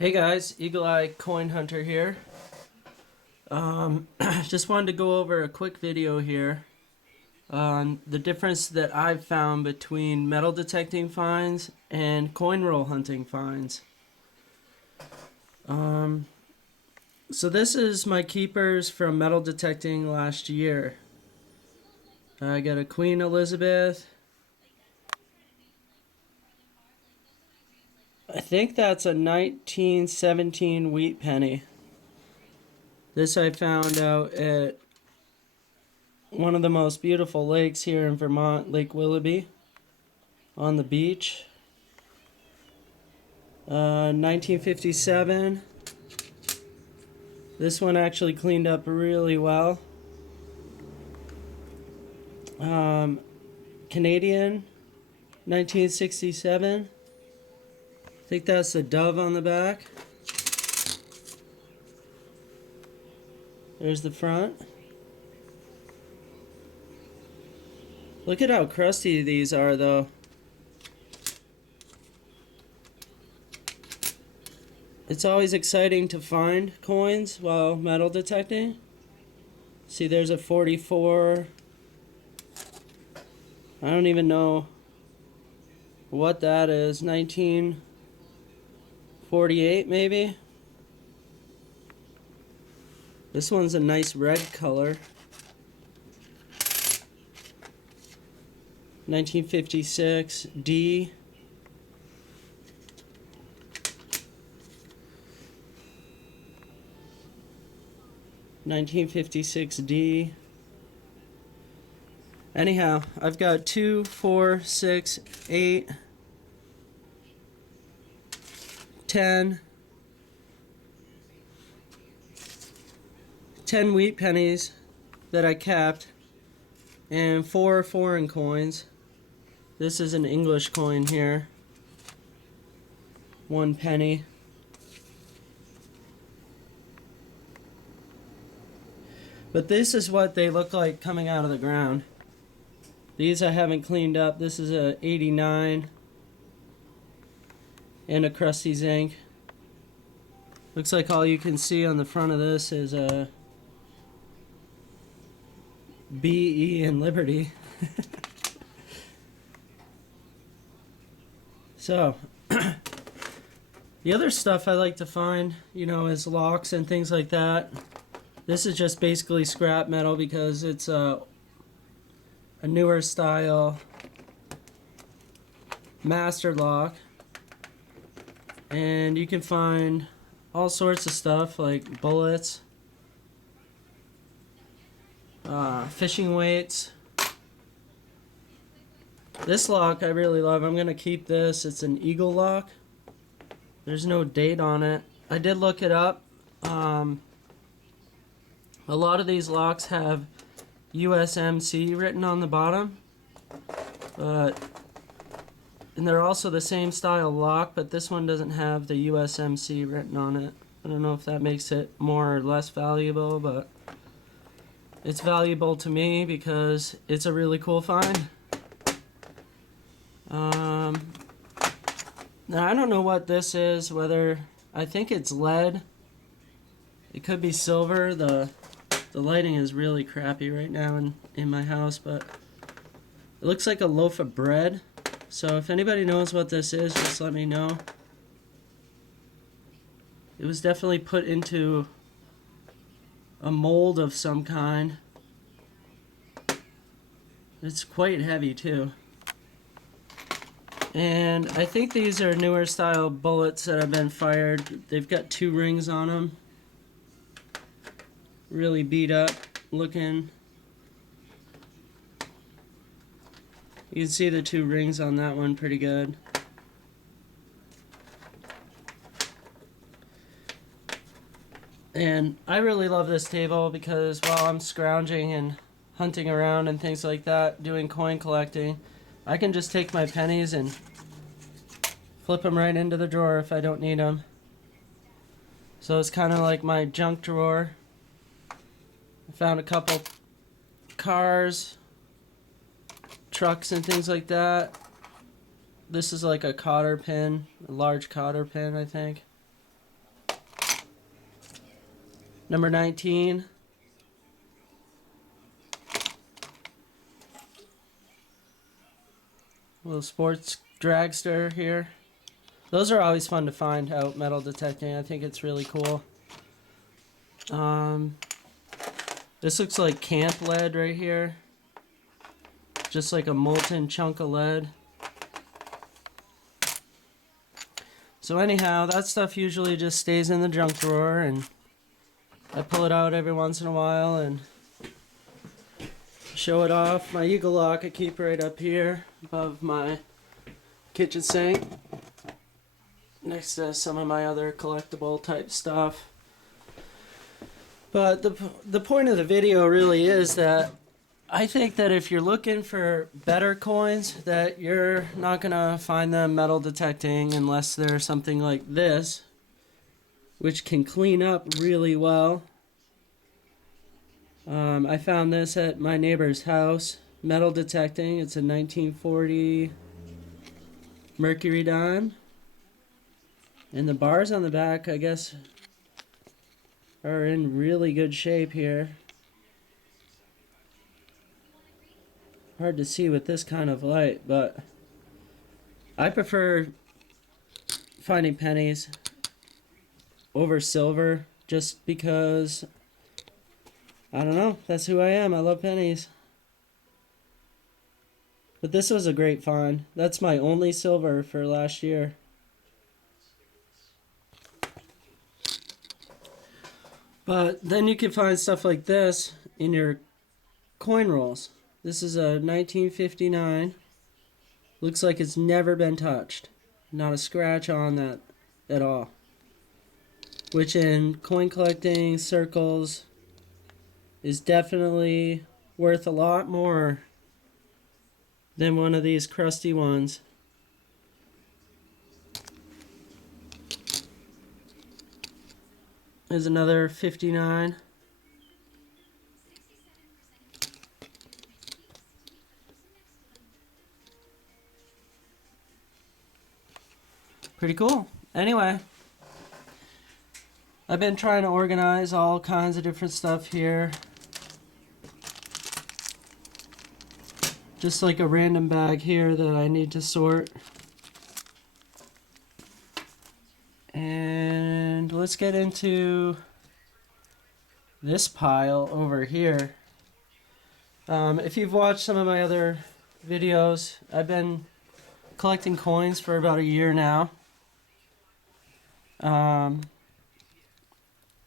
Hey guys, Eagle Eye Coin Hunter here. Just wanted to go over a quick video here on the difference that I've found between metal detecting finds and coin roll hunting finds. So this is my keepers from metal detecting last year. I got a Queen Elizabeth. I think that's a 1917 wheat penny. This I found out at one of the most beautiful lakes here in Vermont, Lake Willoughby, on the beach. 1957. This one actually cleaned up really well. Canadian, 1967. I think that's the dove on the back. There's the front. Look at how crusty these are, though. It's always exciting to find coins while metal detecting. See, there's a 44. I don't even know what that is. 1948, maybe? This one's a nice red color. 1956 D. $1956D. Anyhow, I've got 2, 4, 6, 8, 10 wheat pennies that I kept, and 4 foreign coins. This is an English coin here. 1 penny. But this is what they look like coming out of the ground. These I haven't cleaned up. This is a 89 and a crusty zinc. Looks like all you can see on the front of this is a B, E, and Liberty. So, the other stuff I like to find, is locks and things like that. This is just basically scrap metal because it's a newer style master lock. And you can find all sorts of stuff like bullets, fishing weights. This lock I really love. I'm going to keep this. It's an Eagle lock. There's no date on it. I did look it up. A lot of these locks have USMC written on the bottom, and they're also the same style lock, but this one doesn't have the USMC written on it. I don't know if that makes it more or less valuable, but it's valuable to me because it's a really cool find. Now I don't know what this is, I think it's lead. It could be silver. The lighting is really crappy right now in my house, but it looks like a loaf of bread. So if anybody knows what this is, just let me know. It was definitely put into a mold of some kind. It's quite heavy too. And I think these are newer style bullets that have been fired. They've got 2 rings on them. Really beat up looking. You can see the 2 rings on that one pretty good. And I really love this table because while I'm scrounging and hunting around and things like that, doing coin collecting, I can just take my pennies and flip them right into the drawer if I don't need them. So it's kind of like my junk drawer. I found a couple cars, trucks, and things like that. This is like a cotter pin, a large cotter pin, I think. Number 19. Little sports dragster here. Those are always fun to find out metal detecting. I think it's really cool. This looks like camp lead right here. Just like a molten chunk of lead. So anyhow, that stuff usually just stays in the junk drawer, and I pull it out every once in a while and show it off. My Eagle Lock I keep right up here above my kitchen sink, next to some of my other collectible type stuff. But the point of the video really is that I think that if you're looking for better coins, that you're not gonna find them metal detecting unless they're something like this, which can clean up really well. I found this at my neighbor's house, metal detecting. It's a 1940 Mercury dime, and the bars on the back, I guess, are in really good shape here. Hard to see with this kind of light, but I prefer finding pennies over silver just because, I don't know, that's who I am. I love pennies. But this was a great find. That's my only silver for last year. But then you can find stuff like this in your coin rolls. This is a 1959. Looks like it's never been touched. Not a scratch on that at all. Which in coin collecting circles is definitely worth a lot more than one of these crusty ones. There's another 59. Pretty cool. Anyway, I've been trying to organize all kinds of different stuff here. Just like a random bag here that I need to sort. And let's get into this pile over here. If you've watched some of my other videos, I've been collecting coins for about a year now. And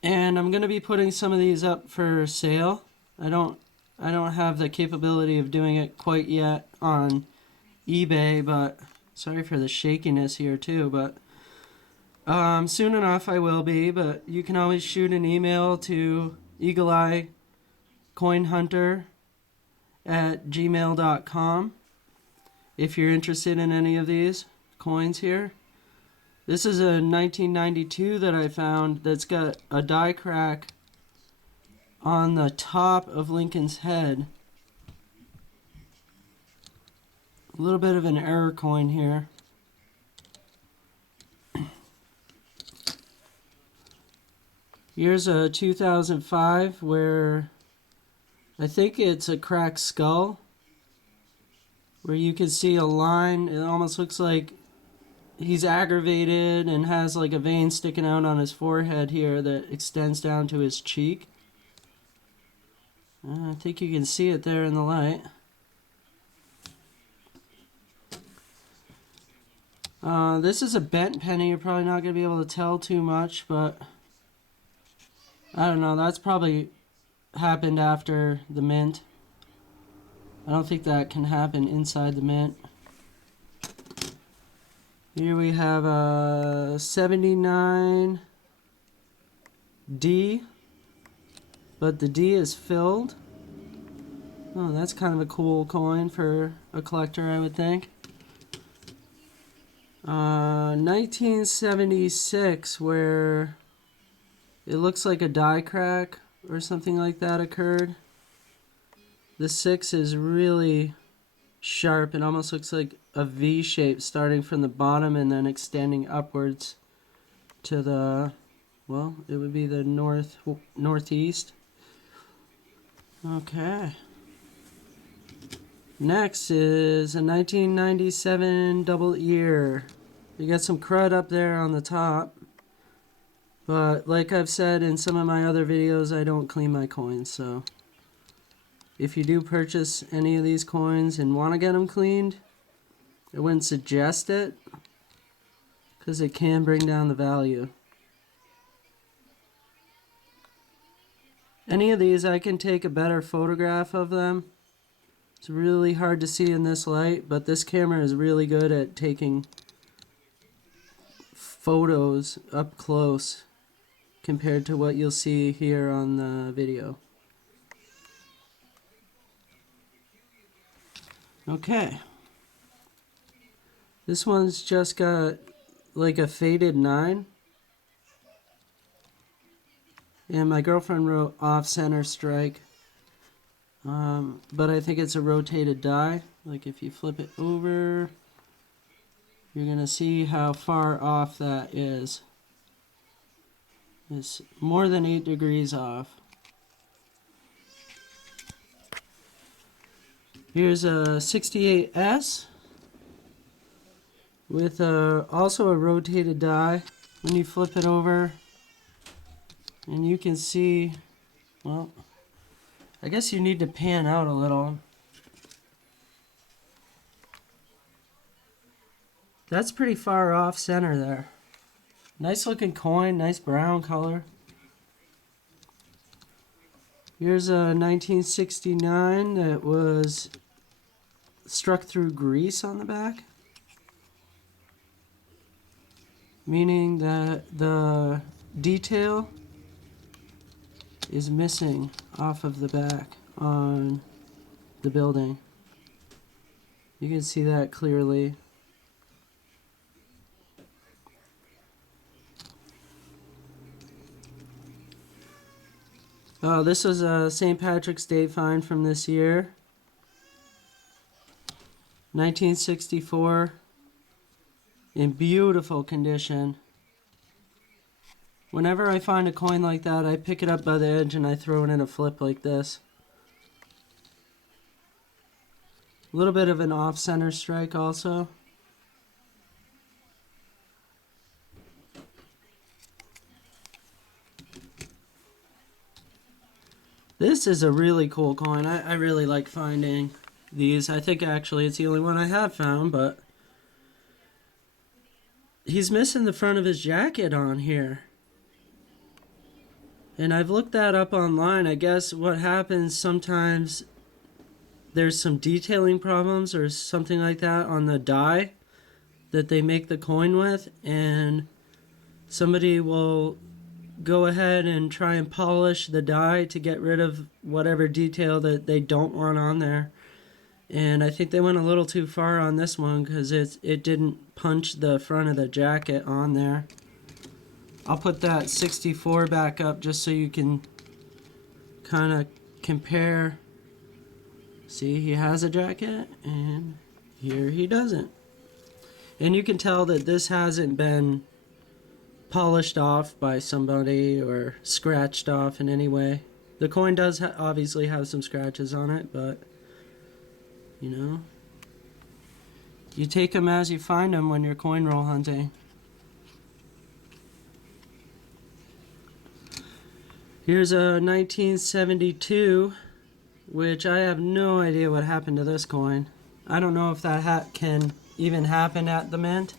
I'm going to be putting some of these up for sale. I don't have the capability of doing it quite yet on eBay, but sorry for the shakiness here too, but soon enough I will be. But you can always shoot an email to eagleeyecoinhunter@gmail.com if you're interested in any of these coins here. This is a 1992 that I found that's got a die crack on the top of Lincoln's head. A little bit of an error coin here. Here's a 2005 where I think it's a cracked skull, where you can see a line. It almost looks like he's aggravated and has like a vein sticking out on his forehead here that extends down to his cheek. I think you can see it there in the light. This is a bent penny. You're probably not going to be able to tell too much, but I don't know. That's probably happened after the mint. I don't think that can happen inside the mint. Here we have a 79 D, but the D is filled. Oh, that's kind of a cool coin for a collector, I would think. 1976, where it looks like a die crack or something like that occurred. The 6 is really sharp. It almost looks like a V shape starting from the bottom and then extending upwards to the Well, it would be the northeast. Okay. Next is a 1997 double ear. You got some crud up there on the top. But like I've said in some of my other videos, I don't clean my coins. So if you do purchase any of these coins and want to get them cleaned, I wouldn't suggest it, because it can bring down the value. Any of these, I can take a better photograph of them. It's really hard to see in this light, but this camera is really good at taking photos up close compared to what you'll see here on the video. Okay. This one's just got like a faded 9. And my girlfriend wrote off center strike. But I think it's a rotated die. Like if you flip it over, you're going to see how far off that is. It's more than 8 degrees off. Here's a 68S with also a rotated die. When you flip it over, and you can see, well, I guess you need to pan out a little. That's pretty far off center there. Nice looking coin, nice brown color. Here's a 1969 that was struck through grease on the back, meaning that the detail is missing off of the back on the building. You can see that clearly. Oh, this was a St. Patrick's Day find from this year. 1964. In beautiful condition. Whenever I find a coin like that, I pick it up by the edge and I throw it in a flip like this. A little bit of an off-center strike also. This is a really cool coin. I really like finding these. I think actually it's the only one I have found, but he's missing the front of his jacket on here. And I've looked that up online. I guess what happens sometimes, there's some detailing problems or something like that on the die that they make the coin with, and somebody will go ahead and try and polish the die to get rid of whatever detail that they don't want on there. And I think they went a little too far on this one because it didn't punch the front of the jacket on there. I'll put that 64 back up just so you can kind of compare. See, he has a jacket and here he doesn't. And you can tell that this hasn't been polished off by somebody or scratched off in any way. The coin does obviously have some scratches on it, but you know, you take them as you find them when you're coin roll hunting. Here's a 1972, which I have no idea what happened to this coin. I don't know if that hat can even happen at the mint.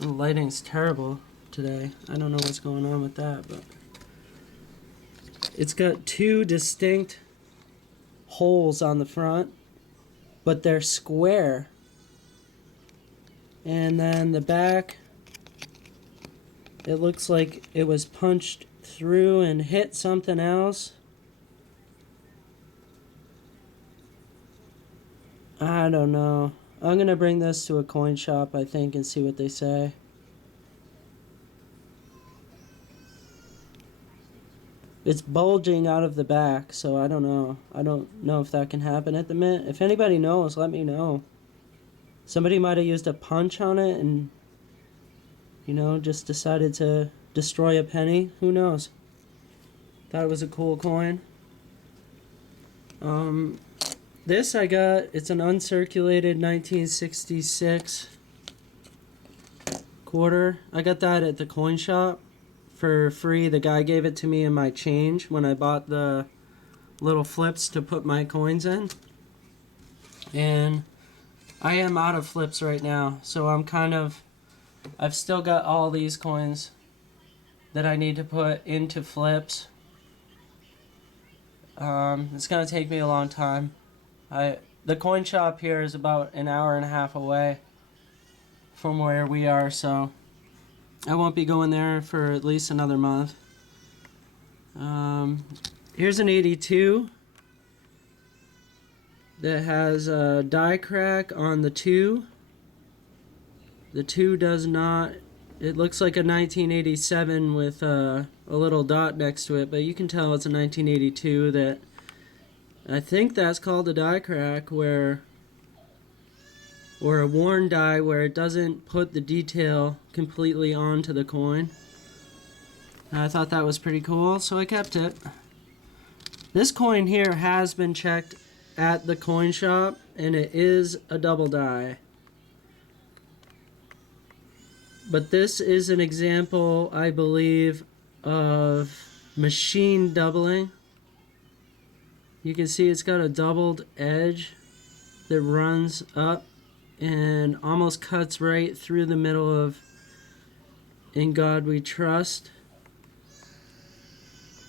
The lighting's terrible today. I don't know what's going on with that, but it's got two distinct holes on the front, but they're square. And then the back, it looks like it was punched through and hit something else. I don't know. I'm gonna bring this to a coin shop, I think, and see what they say. It's bulging out of the back, so I don't know. I don't know if that can happen at the mint. If anybody knows, let me know. Somebody might have used a punch on it and, you know, just decided to destroy a penny. Who knows? Thought it was a cool coin. This I got, it's an uncirculated 1966 quarter. I got that at the coin shop for free. The guy gave it to me in my change when I bought the little flips to put my coins in. And I am out of flips right now, so I've still got all these coins that I need to put into flips. It's gonna take me a long time. The coin shop here is about an hour and a half away from where we are, so I won't be going there for at least another month. Here's an 82 that has a die crack on the 2. The 2 does not. It looks like a 1987 with a little dot next to it, but you can tell it's a 1982. That I think that's called a die crack, or a worn die where it doesn't put the detail completely onto the coin. I thought that was pretty cool, so I kept it. This coin here has been checked at the coin shop, and it is a double die. But this is an example, I believe, of machine doubling. You can see it's got a doubled edge that runs up and almost cuts right through the middle of "In God We Trust."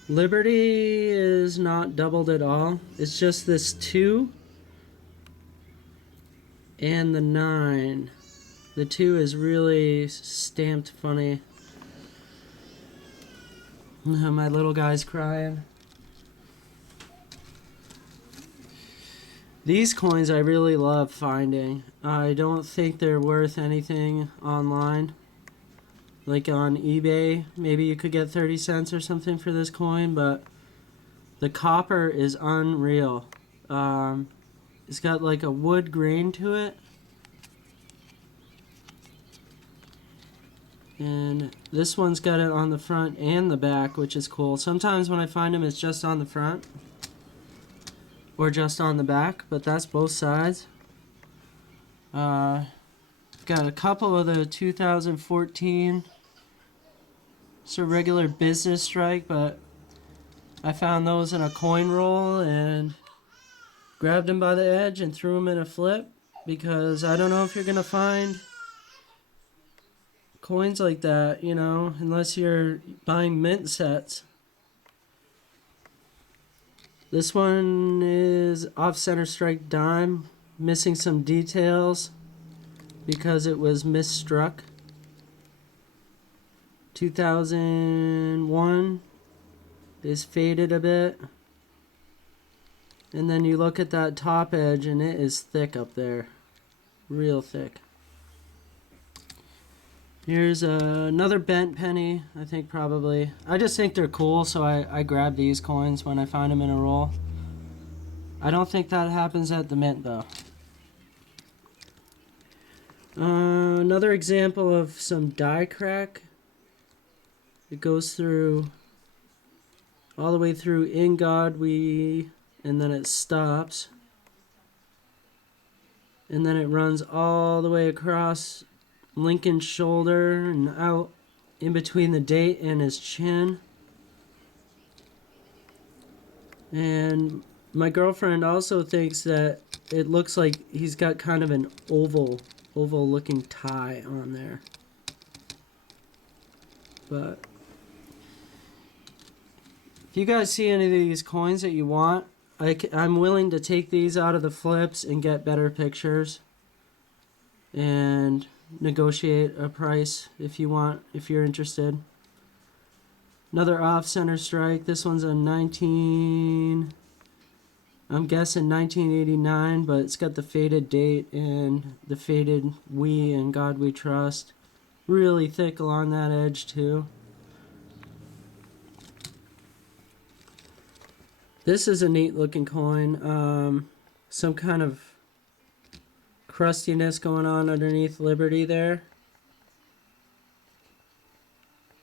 Liberty is not doubled at all. It's just this 2 and the 9. The 2 is really stamped funny. My little guy's crying. These coins I really love finding. I don't think they're worth anything online. Like on eBay, maybe you could get 30 cents or something for this coin, but the copper is unreal. It's got like a wood grain to it. And this one's got it on the front and the back, which is cool. Sometimes when I find them, it's just on the front or just on the back, but that's both sides. Got a couple of the 2014. It's a regular business strike, but I found those in a coin roll and grabbed them by the edge and threw them in a flip, because I don't know if you're going to find coins like that, you know, unless you're buying mint sets. This one is off center strike dime, missing some details because it was misstruck. 2001 is faded a bit. And then you look at that top edge and it is thick up there. Real thick. Here's another bent penny, I think probably. I just think they're cool, so I grab these coins when I find them in a roll. I don't think that happens at the mint though. Another example of some die crack. It goes through, all the way through "In God We," and then it stops. And then it runs all the way across Lincoln's shoulder and out in between the date and his chin. And my girlfriend also thinks that it looks like he's got kind of an oval looking tie on there. But if you guys see any of these coins that you want, I'm willing to take these out of the flips and get better pictures and negotiate a price if you want, if you're interested. Another off-center strike. This one's a I'm guessing 1989, but it's got the faded date and the faded "We and God We Trust." Really thick along that edge too. This is a neat looking coin. Some kind of crustiness going on underneath Liberty there.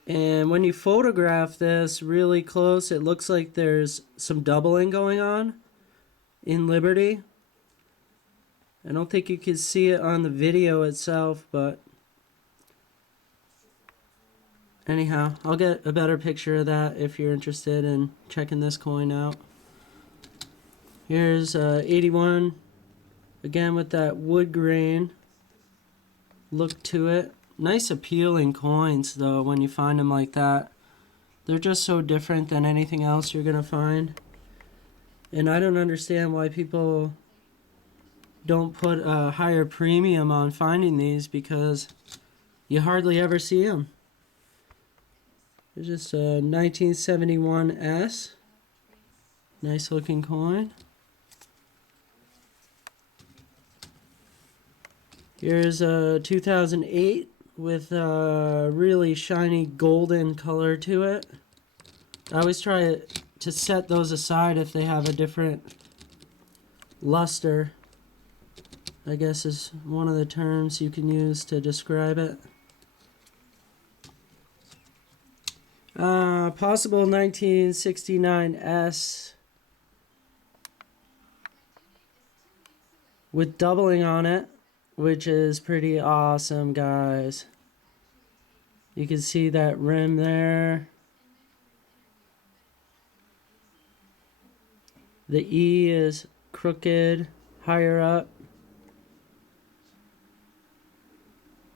And when you photograph this really close, it looks like there's some doubling going on in Liberty. I don't think you can see it on the video itself, but anyhow, I'll get a better picture of that if you're interested in checking this coin out. Here's 81, again with that wood grain look to it. Nice appealing coins though when you find them like that. They're just so different than anything else you're gonna find. And I don't understand why people don't put a higher premium on finding these, because you hardly ever see them. There's just a 1971S. Nice looking coin. Here's a 2008 with a really shiny golden color to it. I always try to set those aside if they have a different luster, I guess is one of the terms you can use to describe it. Possible 1969S with doubling on it, which is pretty awesome, guys. You can see that rim there. The E is crooked higher up.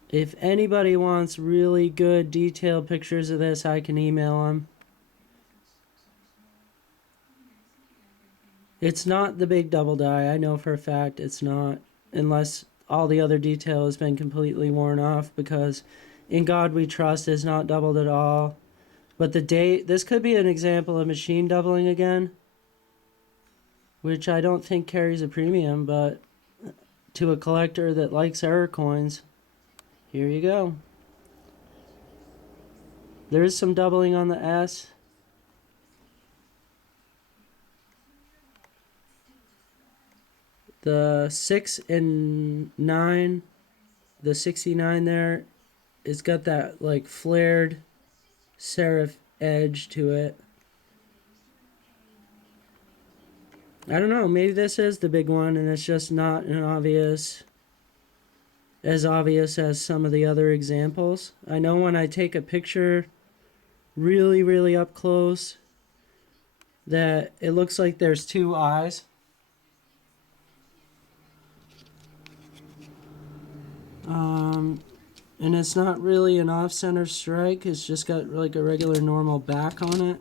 If anybody wants really good detailed pictures of this, I can email them. It's not the big double die. I know for a fact it's not, unless all the other detail has been completely worn off, because In God We Trust is not doubled at all. But the date, this could be an example of machine doubling again, which I don't think carries a premium, but to a collector that likes error coins, here you go. There is some doubling on the S. The 6 and 9, the 69 there, it's got that like flared serif edge to it. I don't know, maybe this is the big one and it's just not as obvious as some of the other examples. I know when I take a picture really, really up close that it looks like there's two eyes. And it's not really an off-center strike, it's just got like a regular normal back on it.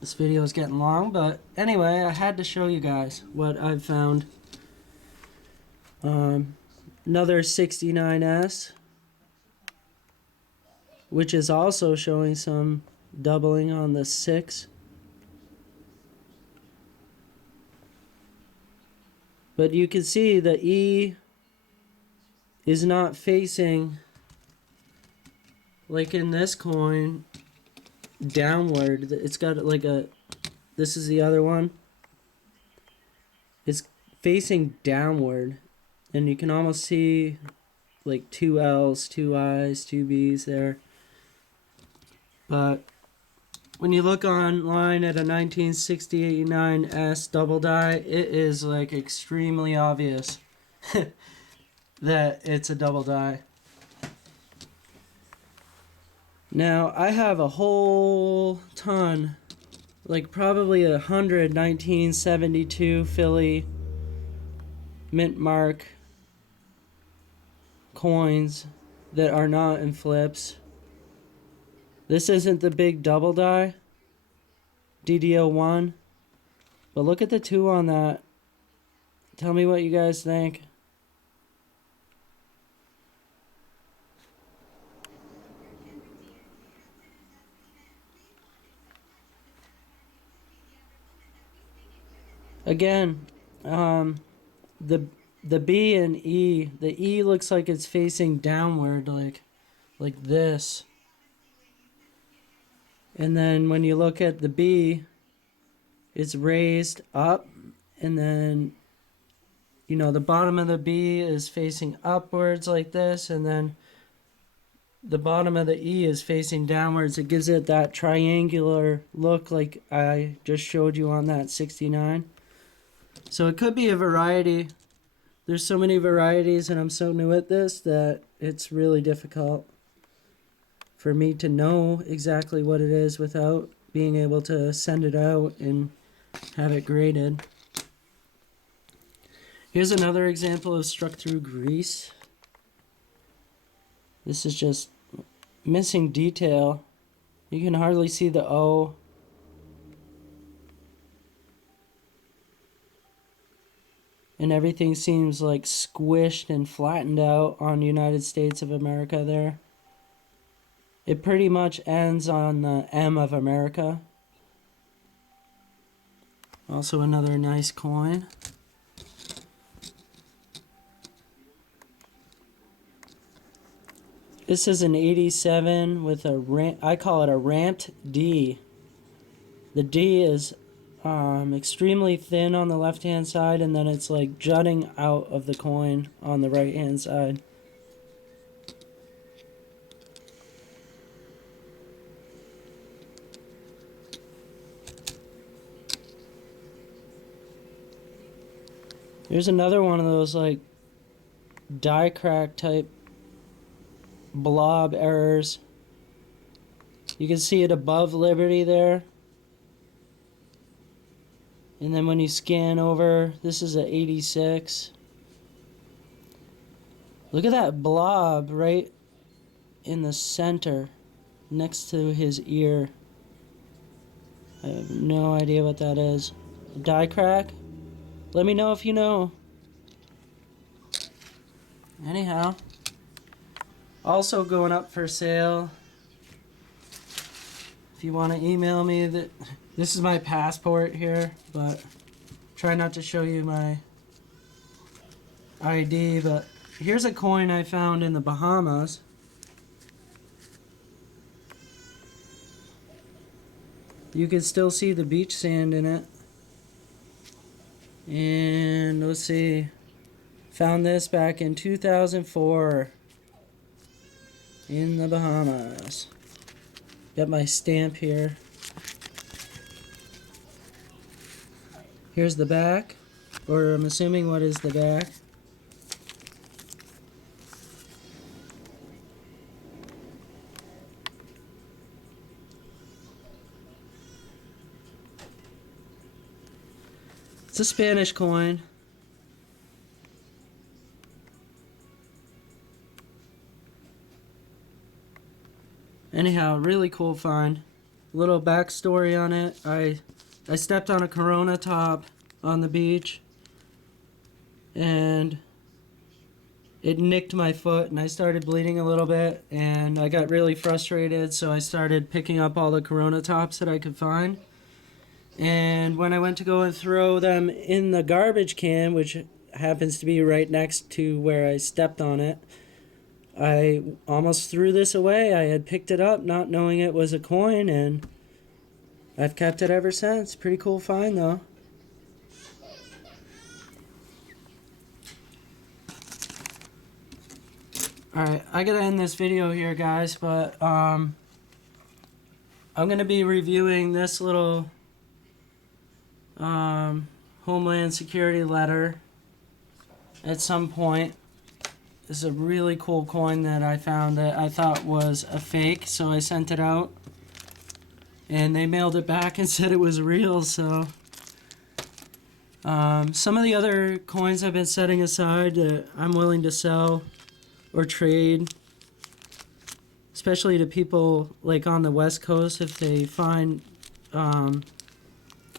This video is getting long, but anyway, I had to show you guys what I've found. Another 69S, which is also showing some doubling on the 6. But you can see the E is not facing, like in this coin, downward. It's got like a, this is the other one. It's facing downward. And you can almost see like two L's, two I's, two B's there. But when you look online at a 1969S double die, it is like extremely obvious that it's a double die. Now I have a whole ton, like probably 100 1972 Philly mint mark coins that are not in flips. This isn't the big double die, DDO1, but look at the 2 on that. Tell me what you guys think. Again, the B and E, the E looks like it's facing downward, like this. And then when you look at the B, it's raised up, and then, you know, the bottom of the B is facing upwards like this, and then the bottom of the E is facing downwards. It gives it that triangular look like I just showed you on that 69. So it could be a variety. There's so many varieties and I'm so new at this that it's really difficult for me to know exactly what it is without being able to send it out and have it graded. Here's another example of struck through grease. This is just missing detail. You can hardly see the O. And everything seems like squished and flattened out on United States of America there. It pretty much ends on the M of America. Also another nice coin. This is an 87 with a rant, I call it a rant D. The D is extremely thin on the left hand side and then it's like jutting out of the coin on the right hand side. Here's another one of those like die crack type blob errors. You can see it above Liberty there. And then when you scan over, this is a 86. Look at that blob right in the center next to his ear. I have no idea what that is. Die crack? Let me know if you know. Anyhow, also going up for sale. If you want to email me, this is my passport here, but try not to show you my ID. But here's a coin I found in the Bahamas. You can still see the beach sand in it. And let's see, found this back in 2004 in the Bahamas. Got my stamp here. Here's the back, or I'm assuming what is the back. It's a Spanish coin. Anyhow, really cool find. Little backstory on it. I stepped on a Corona top on the beach and it nicked my foot and I started bleeding a little bit and I got really frustrated, so I started picking up all the Corona tops that I could find. And when I went to go and throw them in the garbage can, which happens to be right next to where I stepped on it, I almost threw this away. I had picked it up not knowing it was a coin, and I've kept it ever since. Pretty cool find though. Alright, I gotta end this video here, guys, but I'm gonna be reviewing this little Homeland Security letter at some point. This is a really cool coin that I found that I thought was a fake, so I sent it out and they mailed it back and said it was real. So some of the other coins I've been setting aside that I'm willing to sell or trade, especially to people like on the West Coast, if they find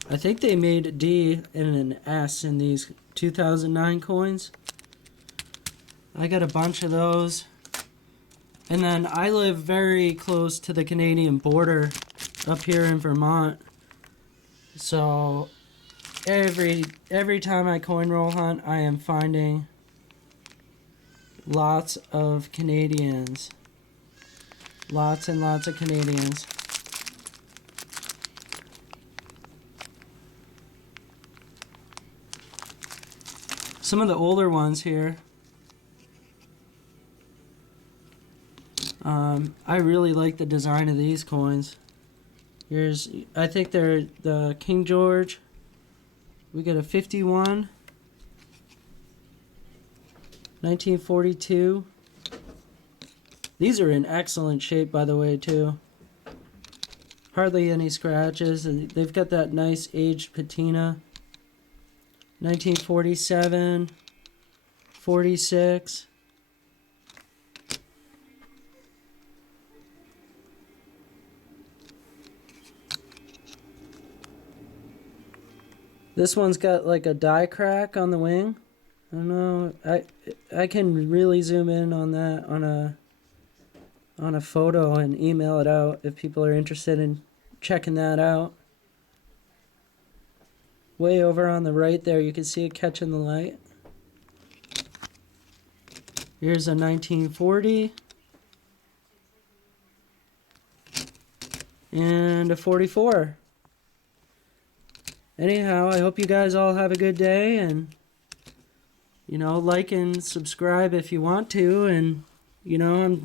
I think they made a D and an S in these 2009 coins. I got a bunch of those. And then I live very close to the Canadian border up here in Vermont. So every time I coin roll hunt, I am finding lots of Canadians. Lots and lots of Canadians. Some of the older ones here. I really like the design of these coins. Here's, I think they're the King George. We got a 51, 1942. These are in excellent shape, by the way, too. Hardly any scratches, and they've got that nice aged patina. 1947, 46. This one's got like a die crack on the wing. I don't know. I can really zoom in on that on a photo and email it out if people are interested in checking that out. Way over on the right there, you can see it catching the light. Here's a 1940 and a 44. Anyhow, I hope you guys all have a good day, and you know, like and subscribe if you want to, and you know, I'm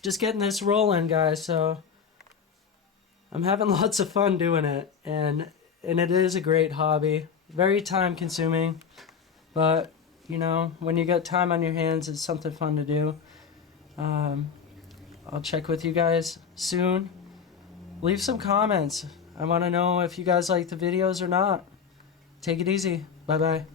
just getting this rolling, guys, so I'm having lots of fun doing it, and it is a great hobby. Very time consuming, but you know, when you got time on your hands, it's something fun to do. I'll check with you guys soon. Leave some comments. I want to know if you guys like the videos or not. Take it easy. Bye-bye.